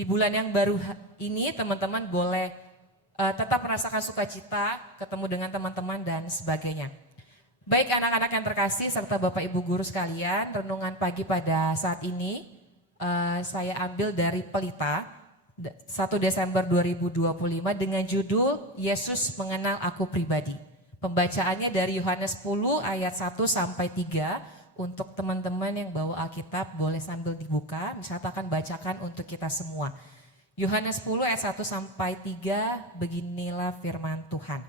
di bulan yang baru ini teman-teman boleh tetap merasakan sukacita, ketemu dengan teman-teman dan sebagainya. Baik anak-anak yang terkasih serta Bapak Ibu guru sekalian, renungan pagi pada saat ini saya ambil dari Pelita 1 Desember 2025 dengan judul Yesus Mengenal Aku Pribadi. Pembacaannya dari Yohanes 10 ayat 1 sampai 3. Untuk teman-teman yang bawa Alkitab boleh sambil dibuka, misalnya akan bacakan untuk kita semua. Yohanes 10 ayat 1 sampai 3, beginilah firman Tuhan.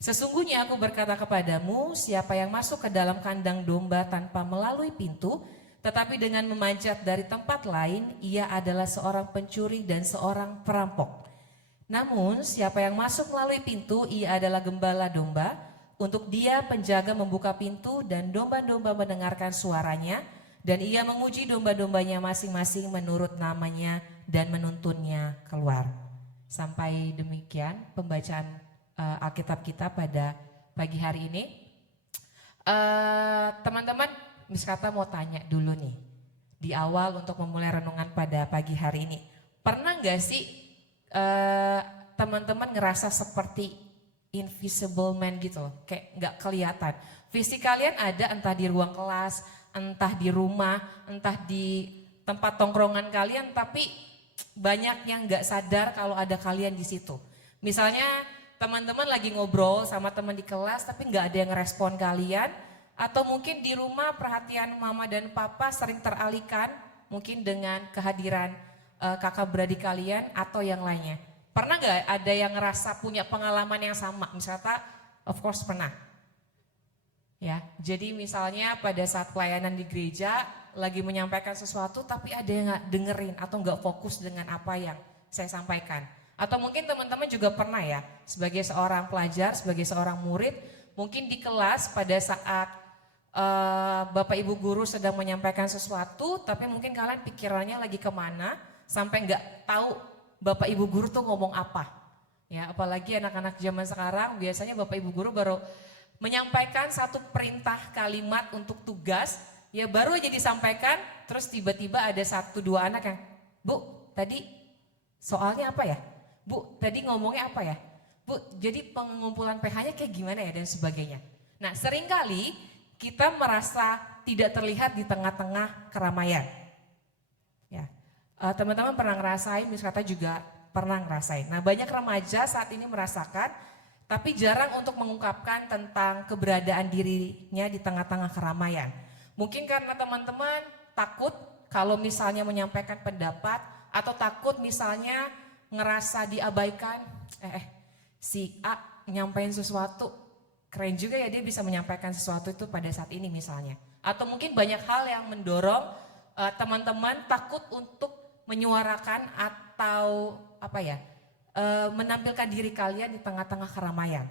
Sesungguhnya aku berkata kepadamu, siapa yang masuk ke dalam kandang domba tanpa melalui pintu, tetapi dengan memanjat dari tempat lain, ia adalah seorang pencuri dan seorang perampok. Namun siapa yang masuk melalui pintu, ia adalah gembala domba. Untuk dia penjaga membuka pintu dan domba-domba mendengarkan suaranya, dan ia menguji domba-dombanya masing-masing menurut namanya dan menuntunnya keluar. Sampai demikian pembacaan Alkitab kita pada pagi hari ini. Teman-teman, Miss Kata mau tanya dulu nih, di awal untuk memulai renungan pada pagi hari ini. Pernah gak sih teman-teman ngerasa seperti invisible man gitu loh, kayak gak kelihatan. Fisik kalian ada entah di ruang kelas, entah di rumah, entah di tempat tongkrongan kalian, tapi banyak yang gak sadar kalau ada kalian di situ. Misalnya teman-teman lagi ngobrol sama teman di kelas tapi gak ada yang ngerespon kalian, atau mungkin di rumah perhatian mama dan papa sering teralihkan mungkin dengan kehadiran kakak beradik kalian atau yang lainnya. Pernah gak ada yang ngerasa punya pengalaman yang sama? Misalnya, of course pernah. Ya, jadi misalnya pada saat pelayanan di gereja lagi menyampaikan sesuatu tapi ada yang gak dengerin atau gak fokus dengan apa yang saya sampaikan. Atau mungkin teman-teman juga pernah ya, sebagai seorang pelajar, sebagai seorang murid, mungkin di kelas pada saat Bapak Ibu guru sedang menyampaikan sesuatu, tapi mungkin kalian pikirannya lagi kemana, sampai gak tahu Bapak Ibu guru tuh ngomong apa. Ya, apalagi anak-anak zaman sekarang biasanya Bapak Ibu guru baru menyampaikan satu perintah kalimat untuk tugas, ya baru aja disampaikan, terus tiba-tiba ada 1-2 anak yang, Bu, tadi soalnya apa ya? Bu, tadi ngomongnya apa ya? Bu, jadi pengumpulan PH-nya kayak gimana ya dan sebagainya. Nah, seringkali kita merasa tidak terlihat di tengah-tengah keramaian. Ya. Teman-teman pernah ngerasain, Miss Kata juga pernah ngerasain. Nah, banyak remaja saat ini merasakan, tapi jarang untuk mengungkapkan tentang keberadaan dirinya di tengah-tengah keramaian. Mungkin karena teman-teman takut kalau misalnya menyampaikan pendapat, atau takut misalnya ngerasa diabaikan, si A nyampein sesuatu, keren juga ya dia bisa menyampaikan sesuatu itu pada saat ini misalnya. Atau mungkin banyak hal yang mendorong teman-teman takut untuk menyuarakan atau menampilkan diri kalian di tengah-tengah keramaian.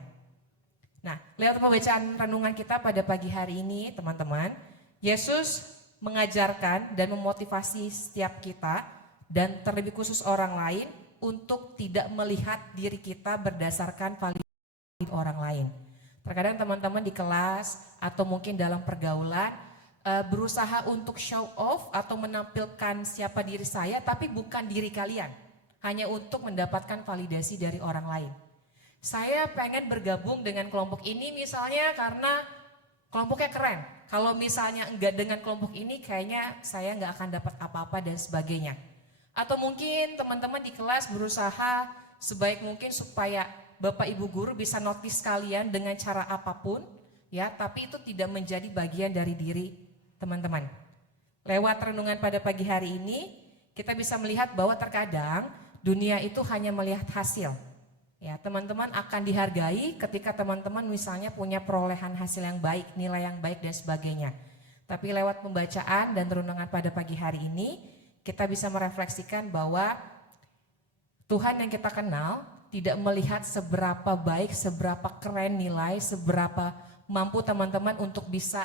Nah, lewat pembacaan renungan kita pada pagi hari ini, teman-teman, Yesus mengajarkan dan memotivasi setiap kita dan terlebih khusus orang lain untuk tidak melihat diri kita berdasarkan validasi orang lain. Terkadang teman-teman di kelas atau mungkin dalam pergaulan berusaha untuk show off atau menampilkan siapa diri saya, tapi bukan diri kalian, hanya untuk mendapatkan validasi dari orang lain. Saya pengen bergabung dengan kelompok ini misalnya karena kelompoknya keren. Kalau misalnya enggak dengan kelompok ini, kayaknya saya enggak akan dapat apa-apa dan sebagainya. Atau mungkin teman-teman di kelas berusaha sebaik mungkin supaya Bapak Ibu guru bisa notice kalian dengan cara apapun, ya, tapi itu tidak menjadi bagian dari diri teman-teman. Lewat renungan pada pagi hari ini, kita bisa melihat bahwa terkadang dunia itu hanya melihat hasil. Ya, teman-teman akan dihargai ketika teman-teman misalnya punya perolehan hasil yang baik, nilai yang baik dan sebagainya. Tapi lewat pembacaan dan renungan pada pagi hari ini, kita bisa merefleksikan bahwa Tuhan yang kita kenal tidak melihat seberapa baik, seberapa keren nilai, seberapa mampu teman-teman untuk bisa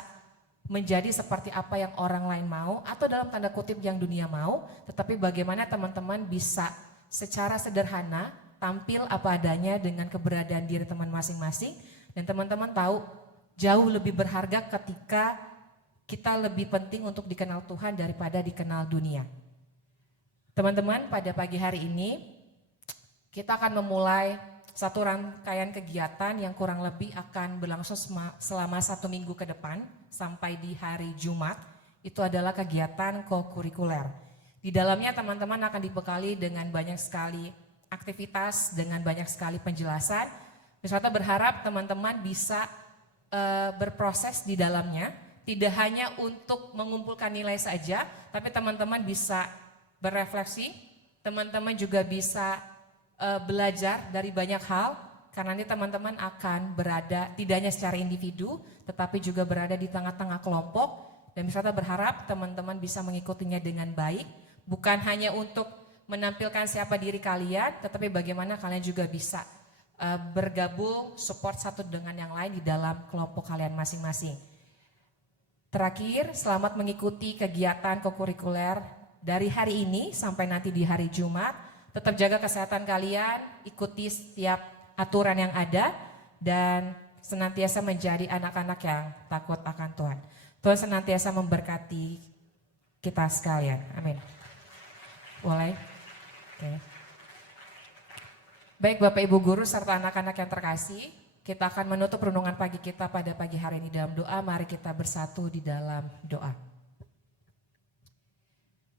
menjadi seperti apa yang orang lain mau, atau dalam tanda kutip yang dunia mau, tetapi bagaimana teman-teman bisa secara sederhana tampil apa adanya dengan keberadaan diri teman masing-masing, dan teman-teman tahu jauh lebih berharga ketika kita lebih penting untuk dikenal Tuhan daripada dikenal dunia. Teman-teman, pada pagi hari ini kita akan memulai satu rangkaian kegiatan yang kurang lebih akan berlangsung selama 1 minggu ke depan sampai di hari Jumat. Itu adalah kegiatan kokurikuler. Di dalamnya teman-teman akan dibekali dengan banyak sekali aktivitas, dengan banyak sekali penjelasan. Wisata berharap teman-teman bisa berproses di dalamnya, tidak hanya untuk mengumpulkan nilai saja, tapi teman-teman bisa berefleksi, teman-teman juga bisa belajar dari banyak hal, karena nanti teman-teman akan berada tidak hanya secara individu, tetapi juga berada di tengah-tengah kelompok, dan wisata berharap teman-teman bisa mengikutinya dengan baik, bukan hanya untuk menampilkan siapa diri kalian, tetapi bagaimana kalian juga bisa bergabung, support satu dengan yang lain di dalam kelompok kalian masing-masing. Terakhir, selamat mengikuti kegiatan kokurikuler dari hari ini sampai nanti di hari Jumat. Tetap jaga kesehatan kalian, ikuti setiap aturan yang ada, dan senantiasa menjadi anak-anak yang takut akan Tuhan. Tuhan senantiasa memberkati kita sekalian. Amin. Boleh? Oke. Baik Bapak Ibu Guru serta anak-anak yang terkasih, kita akan menutup renungan pagi kita pada pagi hari ini dalam doa. Mari kita bersatu di dalam doa.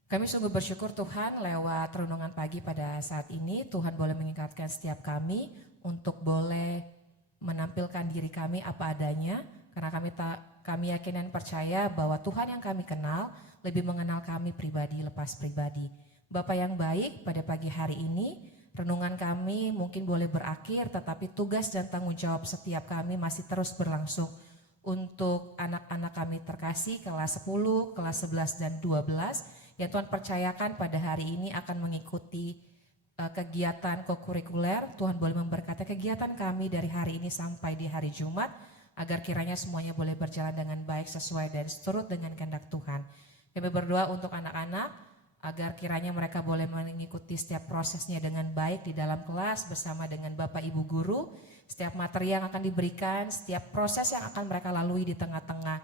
Kami sungguh bersyukur Tuhan lewat renungan pagi pada saat ini, Tuhan boleh mengingatkan setiap kami untuk boleh menampilkan diri kami apa adanya, karena kami yakin dan percaya bahwa Tuhan yang kami kenal lebih mengenal kami pribadi lepas pribadi. Bapak yang baik, pada pagi hari ini renungan kami mungkin boleh berakhir, tetapi tugas dan tanggung jawab setiap kami masih terus berlangsung untuk anak-anak kami terkasih kelas 10, kelas 11 dan 12 yang Tuhan percayakan pada hari ini akan mengikuti kegiatan kokurikuler. Tuhan boleh memberkati kegiatan kami dari hari ini sampai di hari Jumat, agar kiranya semuanya boleh berjalan dengan baik sesuai dan seturut dengan kehendak Tuhan. Kami berdoa untuk anak-anak agar kiranya mereka boleh mengikuti setiap prosesnya dengan baik di dalam kelas bersama dengan Bapak Ibu Guru. Setiap materi yang akan diberikan, setiap proses yang akan mereka lalui di tengah-tengah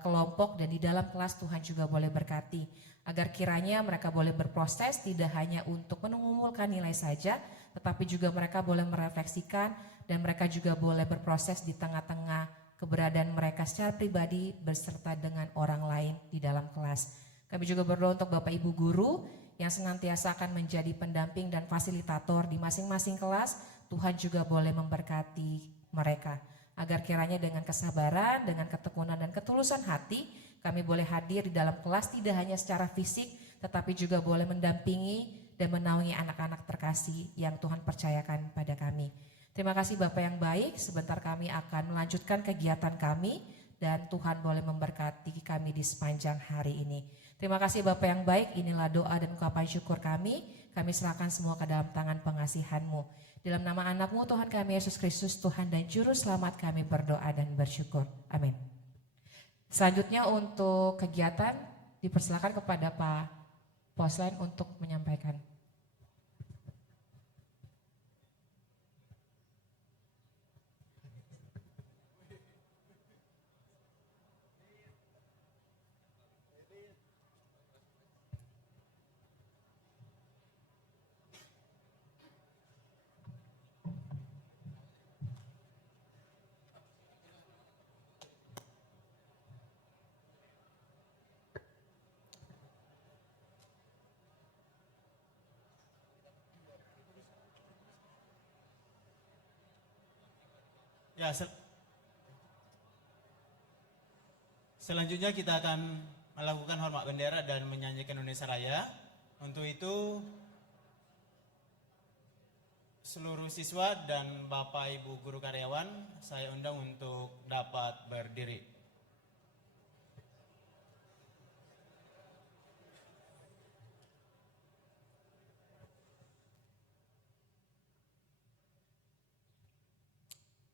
kelompok dan di dalam kelas, Tuhan juga boleh berkati. Agar kiranya mereka boleh berproses tidak hanya untuk mengumpulkan nilai saja, tetapi juga mereka boleh merefleksikan dan mereka juga boleh berproses di tengah-tengah keberadaan mereka secara pribadi beserta dengan orang lain di dalam kelas. Kami juga berdoa untuk Bapak Ibu Guru yang senantiasa akan menjadi pendamping dan fasilitator di masing-masing kelas. Tuhan juga boleh memberkati mereka. Agar kiranya dengan kesabaran, dengan ketekunan dan ketulusan hati, kami boleh hadir di dalam kelas tidak hanya secara fisik, tetapi juga boleh mendampingi dan menaungi anak-anak terkasih yang Tuhan percayakan pada kami. Terima kasih Bapak yang baik, sebentar kami akan melanjutkan kegiatan kami dan Tuhan boleh memberkati kami di sepanjang hari ini. Terima kasih Bapak yang baik, inilah doa dan ungkapan syukur kami serahkan semua ke dalam tangan pengasihan-Mu. Dalam nama anak-Mu Tuhan kami Yesus Kristus, Tuhan dan Juru Selamat kami berdoa dan bersyukur. Amin. Selanjutnya untuk kegiatan dipersilakan kepada Pak Poslen untuk menyampaikan. Ya, selanjutnya kita akan melakukan hormat bendera dan menyanyikan Indonesia Raya. Untuk itu, seluruh siswa dan Bapak Ibu Guru Karyawan, saya undang untuk dapat berdiri.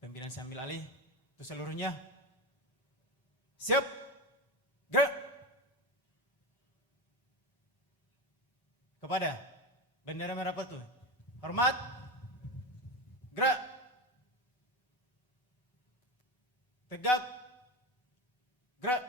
Pimpinan saya ambil alih untuk seluruhnya. Siap, gerak. Kepada bendera merah putih, hormat, gerak, tegak, gerak.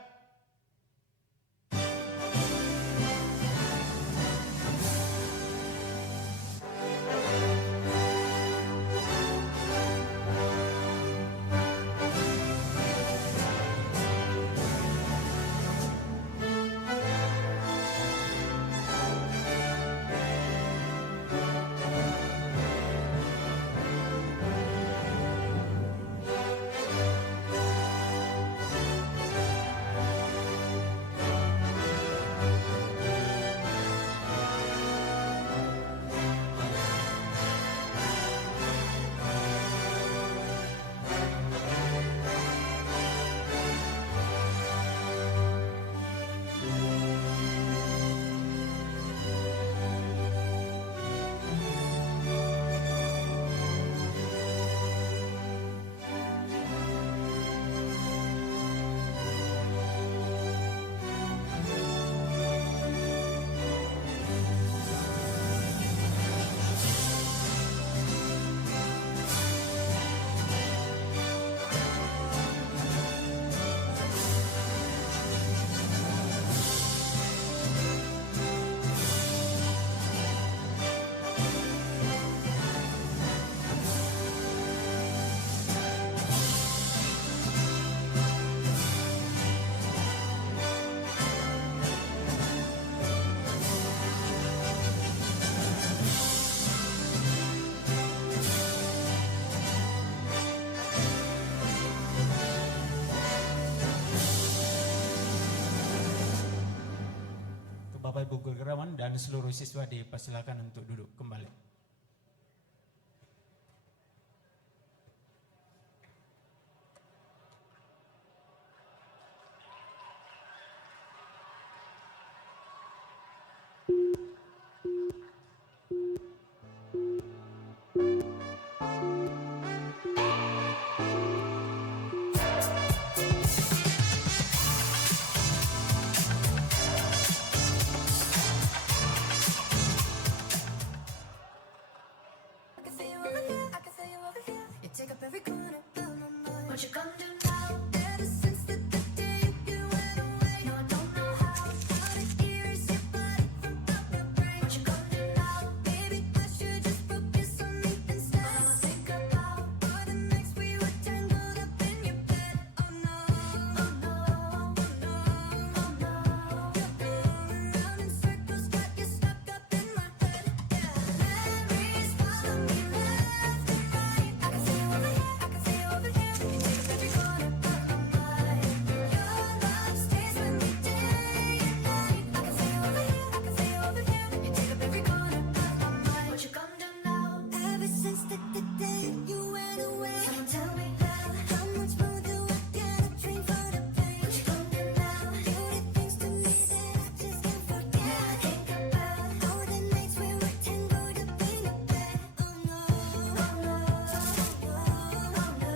gugur Kerawan dan seluruh siswa dipersilakan untuk duduk kembali. Take up every corner of my mind. What you gonna do now? Ever since the day you went away, no, I don't know how to erase your body from my brain. What you gonna do now? Maybe I should just focus on me instead. All I think about are the nights we were tangled up in your bed. Oh no, oh no, oh no, oh no. You're going round in circles, got you stuck up in my head. Yeah, memories follow me left and right. I can see you over here, I can see you over here. You take up every corner of my mind. Your love stays with me day and night. I can see you over here, I can see you over here. You take up every corner of my mind. What you gonna do now? Ever since the day you went away, someone tell me how much more do I gotta drink for the pain? What you gonna do now? You did things to me that I just can't forget. I think about all the nights we were tangled up in your bed. Oh no, oh no, oh no,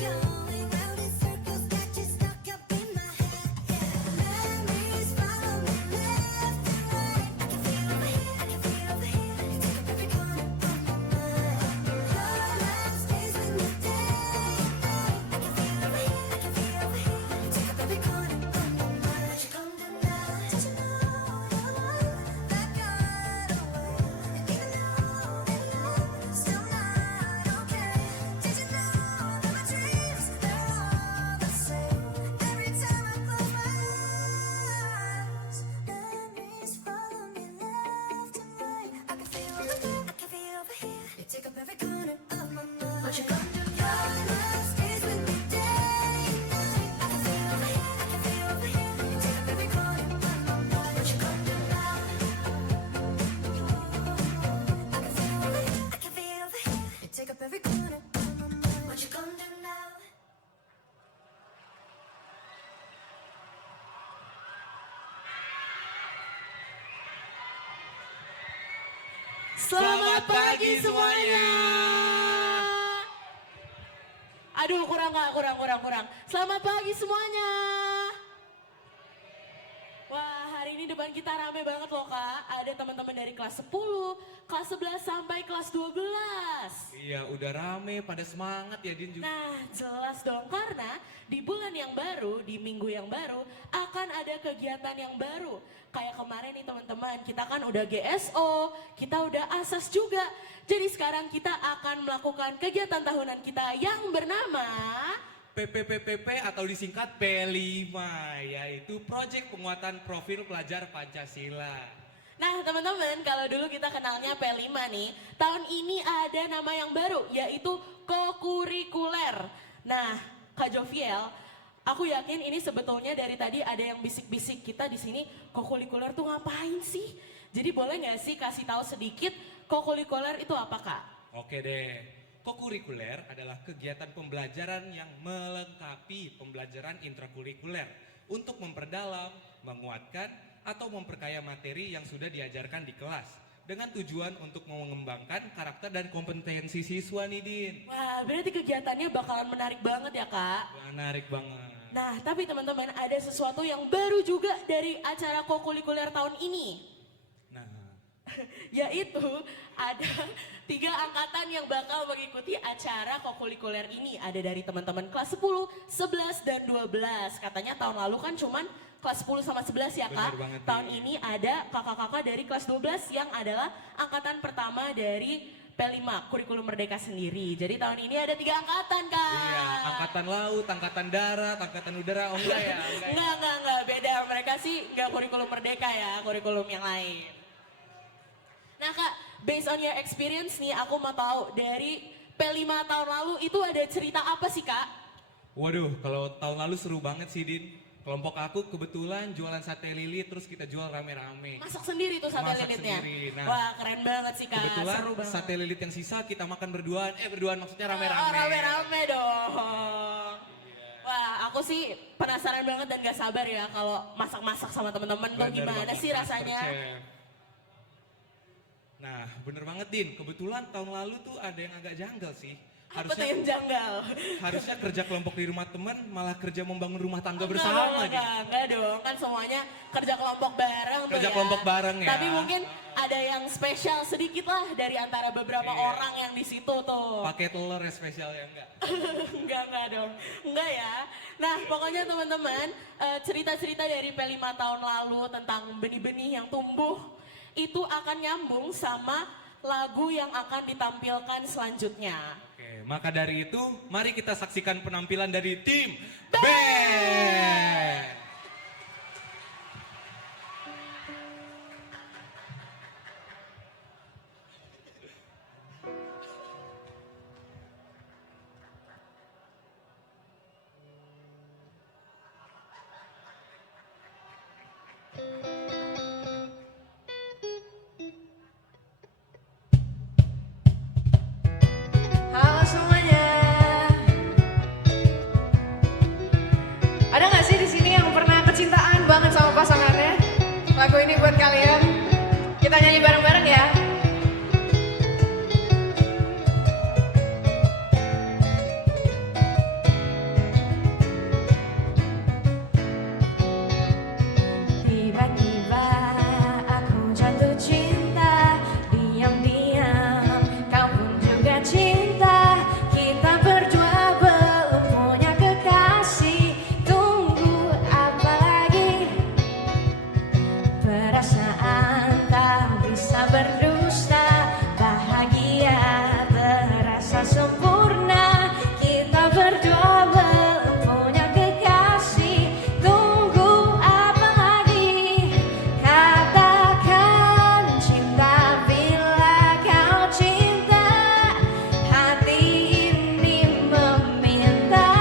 you're going round in circles, got you stuck up in my head. Yeah, memories follow me left and right. I can feel over here, I can feel over here. You take up every corner of my mind. Your love stays with me day and night. I can feel over here, I can feel over here. You take up every corner of my mind. What you gonna do now? Did you know your love that got away? And even though that love's still not okay, did you know that my dreams they're all the same? Every time I close my eyes, memories follow me left and right. I can feel over here, I can feel over here. You take up every corner of my mind. What you gonna do? Your love stays with me day and night. I can feel over here, I can feel over here. You take up every corner of my mind. What you gonna do now? I can feel over here, I can feel over here. You take up every corner of my mind. What you gonna do now? Selamat pagi semuanya. Aduh, kurang. Selamat pagi semuanya. Wah, hari ini depan kita rame banget loh Kak. Ada teman-teman dari kelas 10, kelas 11 sampai kelas 12. Iya, udah rame, pada semangat ya Din juga. Nah, jelas dong karena di bulan yang baru, di minggu yang baru akan ada kegiatan yang baru. Kayak kemarin nih teman-teman, kita kan udah GSO, kita udah ASAS juga. Jadi sekarang kita akan melakukan kegiatan tahunan kita yang bernama PPPPP atau disingkat P5, yaitu Proyek Penguatan Profil Pelajar Pancasila. Nah teman-teman, kalau dulu kita kenalnya P5 nih, tahun ini ada nama yang baru yaitu kokurikuler. Nah Kak Joviel, aku yakin ini sebetulnya dari tadi ada yang bisik-bisik kita di sini, kokurikuler tuh ngapain sih? Jadi boleh nggak sih kasih tahu sedikit kokurikuler itu apa Kak? Oke deh, kokurikuler adalah kegiatan pembelajaran yang melengkapi pembelajaran intrakurikuler untuk memperdalam, menguatkan, atau memperkaya materi yang sudah diajarkan di kelas dengan tujuan untuk mengembangkan karakter dan kompetensi siswa nih Din. Wah berarti kegiatannya bakalan menarik banget ya Kak? Menarik banget. Nah tapi teman-teman ada sesuatu yang baru juga dari acara kokurikuler tahun ini. Nah, Yaitu ada 3 angkatan yang bakal mengikuti acara kokurikuler ini. Ada dari teman-teman kelas 10, 11, dan 12. Katanya tahun lalu kan cuman kelas 10 sama 11 ya Kak. Bener banget, Tahun iya. ini ada kakak-kakak dari kelas 12 yang adalah angkatan pertama dari P5, Kurikulum Merdeka sendiri. Jadi tahun ini ada 3 angkatan Kak. iya, angkatan laut, angkatan darat, angkatan udara, oh enggak ya? Enggak, beda. Mereka sih enggak kurikulum merdeka ya, kurikulum yang lain. Nah Kak, based on your experience nih, aku mau tahu dari P5 tahun lalu itu ada cerita apa sih Kak? Waduh, kalau tahun lalu seru banget sih Din. Kelompok aku kebetulan jualan sate lilit terus kita jual rame-rame. Masak sendiri tuh sate Masak lilitnya. sendiri, nah. Wah keren banget sih Kak, Kebetulan seru banget. sate lilit yang sisa kita makan berduaan maksudnya Oh, rame-rame. rame-rame dong. Wah, aku sih penasaran banget dan gak sabar ya kalau masak-masak sama teman-teman tuh Bener gimana banget, sih Master rasanya? Chef. Nah, bener banget Din. Kebetulan tahun lalu tuh ada yang agak janggal sih. Apa tuh yang janggal? Harusnya kerja kelompok di rumah teman, malah kerja membangun rumah tangga Enggak bersama dong, Din. enggak dong, kan semuanya kerja kelompok bareng tuh Kerja ya. kelompok bareng ya. Tapi mungkin ada yang spesial sedikit lah dari antara beberapa Iya. orang yang di situ tuh. Pakai telur ya spesial ya enggak? Enggak dong. Enggak ya. Nah, pokoknya teman-teman, cerita-cerita dari P5 tahun lalu tentang benih-benih yang tumbuh itu akan nyambung sama lagu yang akan ditampilkan selanjutnya. Oke, maka dari itu mari kita saksikan penampilan dari tim Band. Halo semuanya. Ada nggak sih di sini yang pernah kecintaan banget sama pasangannya? Lagu ini buat kalian. Kita nyanyi bareng-bareng ya. Tiba-tiba aku jatuh cinta, diam-diam kau pun juga cinta. Kita berdua belum punya kekasih, tunggu apa lagi? Perasaan tak bisa berdusta, bahagia terasa sempurna. Kita berdua belum punya kekasih, tunggu apa lagi? Katakan cinta bila kau cinta, hati ini meminta.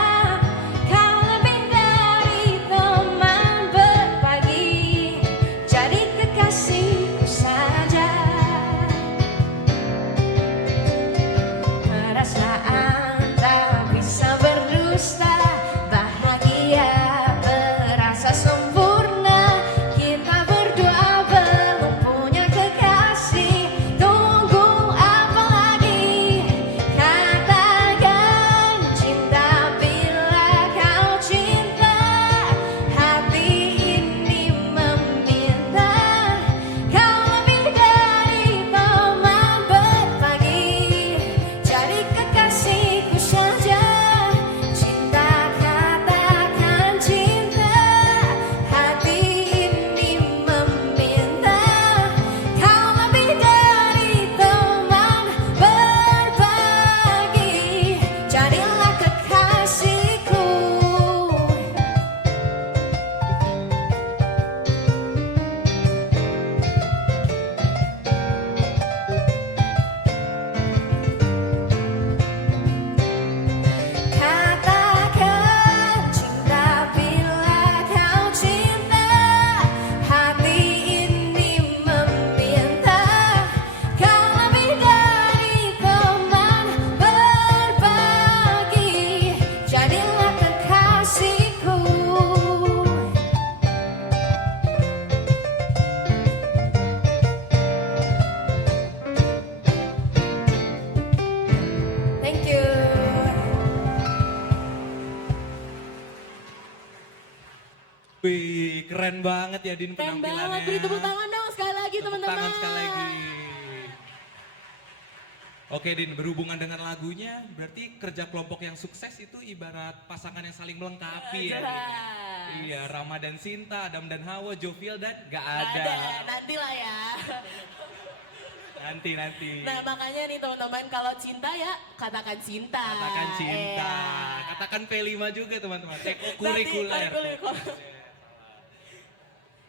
Kau lebih dari teman berbagi, jadi kekasihku saja. Perasaan tak bisa berdusta, bahagia terasa sempurna. Kita berdua belum punya kekasih, tunggu apa lagi? Katakan cinta bila kau cinta, hati ini meminta. Kau lebih dari teman berbagi, jadi kekasihku saja. Cinta, katakan cinta, hati ini meminta. Kau lebih dari teman berbagi, jadilah kekasihku. Katakan cinta bila kau cinta, hati ini meminta. Kau lebih dari teman berbagi, jadilah kekasihku. Thank you. Wih, keren banget ya Din Keren penampilannya. banget, beri tepuk tangan dong sekali lagi Tepuk teman-teman. tangan sekali lagi. Oke Din, berhubungan dengan lagunya, berarti kerja kelompok yang sukses itu ibarat pasangan yang saling melengkapi ya. Din? Jelas. Iya, Rama dan Sinta, Adam dan Hawa, Jovial dan gak Ada, ada. nantilah ya. Nanti. Nah makanya nih teman-teman, kalau cinta ya katakan cinta. Katakan cinta, Iya. katakan P5 juga teman-teman, Nanti kurikuler. kurikuler.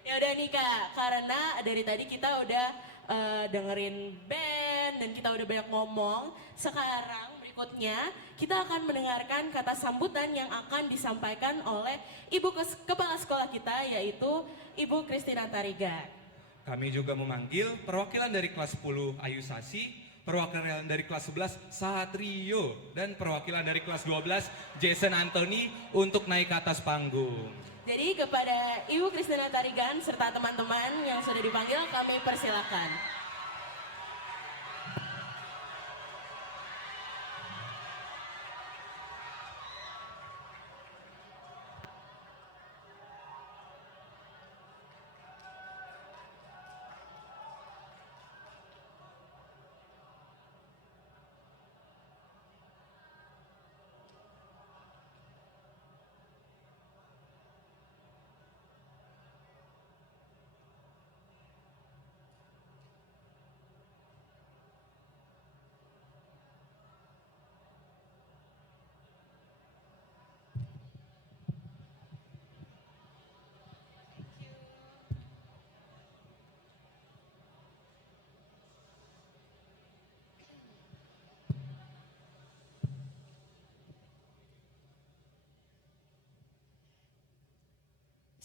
Ya udah nih Kak, karena dari tadi kita udah dengerin band dan kita udah banyak ngomong. Sekarang berikutnya berikutnya kita akan mendengarkan kata sambutan yang akan disampaikan oleh Kepala Sekolah kita, yaitu Ibu Christina Tarigan. Kami juga memanggil perwakilan dari kelas 10 Ayu Sasi, perwakilan dari kelas 11 Satrio, dan perwakilan dari kelas 12 Jason Anthony untuk naik ke atas panggung. Jadi kepada Ibu Christina Tarigan serta teman-teman yang sudah dipanggil kami persilakan.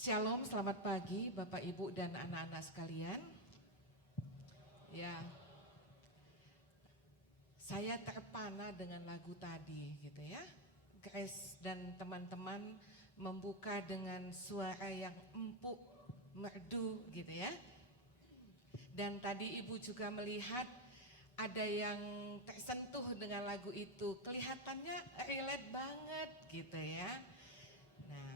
Shalom, selamat pagi Bapak Ibu dan anak-anak sekalian. Ya, saya terpana dengan lagu tadi gitu ya. Grace dan teman-teman membuka dengan suara yang empuk, merdu gitu ya. Dan tadi Ibu juga melihat ada yang tersentuh dengan lagu itu. Kelihatannya relate banget gitu ya. Nah,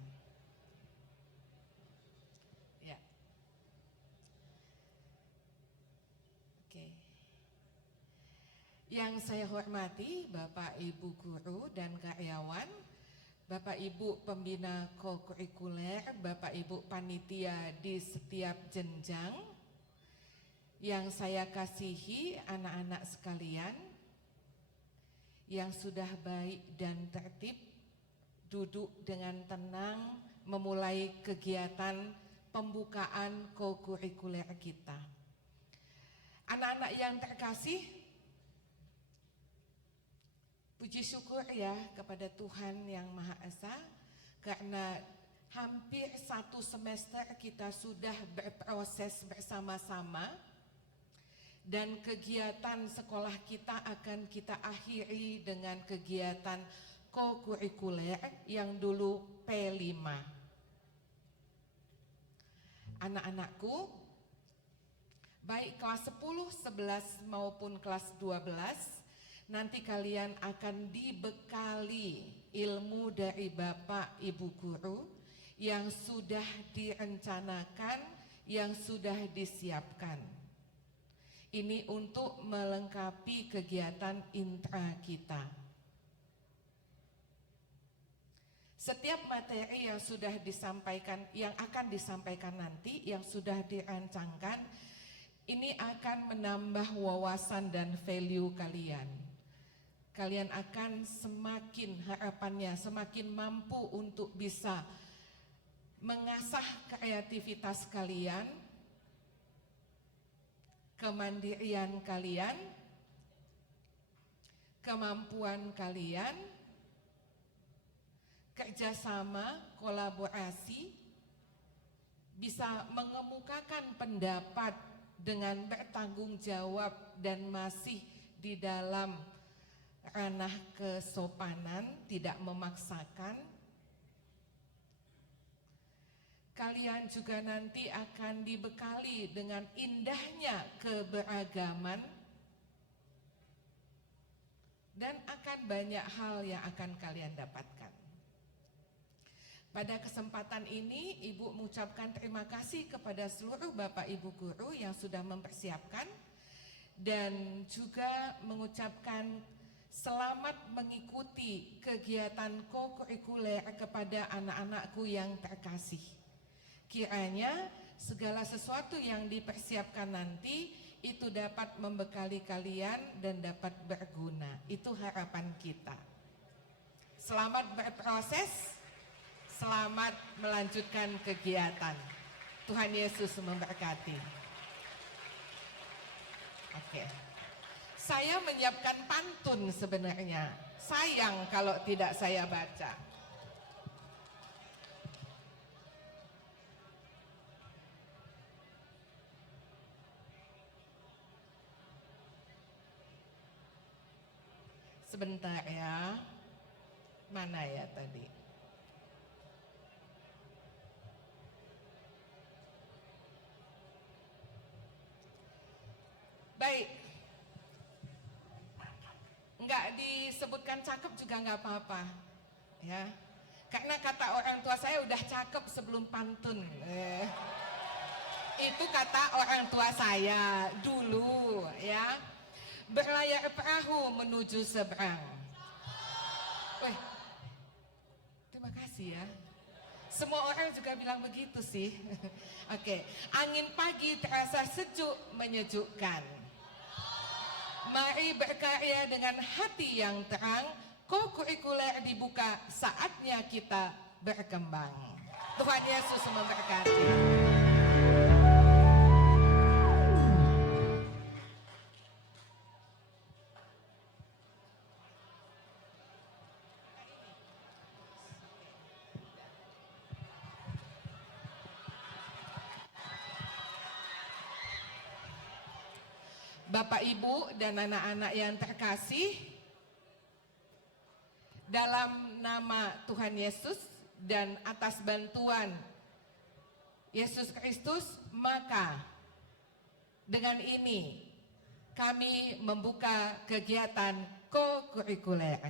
ya. Oke. Yang saya hormati Bapak Ibu guru dan karyawan, Bapak Ibu pembina kokurikuler, Bapak Ibu panitia di setiap jenjang, yang saya kasihi anak-anak sekalian, yang sudah baik dan tertib, duduk dengan tenang memulai kegiatan pembukaan kokurikuler kita. Anak-anak yang terkasih, puji syukur ya kepada Tuhan Yang Maha Esa, karena hampir 1 semester kita sudah berproses bersama-sama, dan kegiatan sekolah kita akan kita akhiri dengan kegiatan kokurikuler yang dulu P5. Anak-anakku, baik kelas 10, 11 maupun kelas 12, nanti kalian akan dibekali ilmu dari Bapak Ibu guru yang sudah direncanakan, yang sudah disiapkan. Ini untuk melengkapi kegiatan intra kita. Setiap materi yang sudah disampaikan, yang akan disampaikan nanti, yang sudah dirancangkan, ini akan menambah wawasan dan value kalian. Kalian akan semakin harapannya, semakin mampu untuk bisa mengasah kreativitas kalian, kemandirian kalian, kemampuan kalian, kerjasama, kolaborasi, bisa mengemukakan pendapat dengan bertanggung jawab dan masih di dalam ranah kesopanan, tidak memaksakan. Kalian juga nanti akan dibekali dengan indahnya keberagaman, dan akan banyak hal yang akan kalian dapatkan. Pada kesempatan ini, Ibu mengucapkan terima kasih kepada seluruh Bapak Ibu guru yang sudah mempersiapkan, dan juga mengucapkan selamat mengikuti kegiatan kokurikuler kepada anak-anakku yang terkasih. Kiranya segala sesuatu yang dipersiapkan nanti itu dapat membekali kalian dan dapat berguna. Itu harapan kita. Selamat berproses, selamat melanjutkan kegiatan. Tuhan Yesus memberkati. Oke. Saya menyiapkan pantun sebenarnya. Sayang kalau tidak saya baca. Sebentar ya. Mana ya tadi? Baik. Enggak disebutkan cakep juga enggak apa-apa. Ya. Karena kata orang tua saya udah cakep sebelum pantun. Itu kata orang tua saya dulu ya. Berlayar perahu menuju seberang. Wih, terima kasih ya. Semua orang juga bilang begitu sih. Oke, angin pagi terasa sejuk menyejukkan. Mari berkarya dengan hati yang terang, co-curricular dibuka, saatnya kita berkembang. Tuhan Yesus memberkati. Bapak, Ibu, dan anak-anak yang terkasih, dalam nama Tuhan Yesus dan atas bantuan Yesus Kristus, maka dengan ini kami membuka kegiatan co-curricular.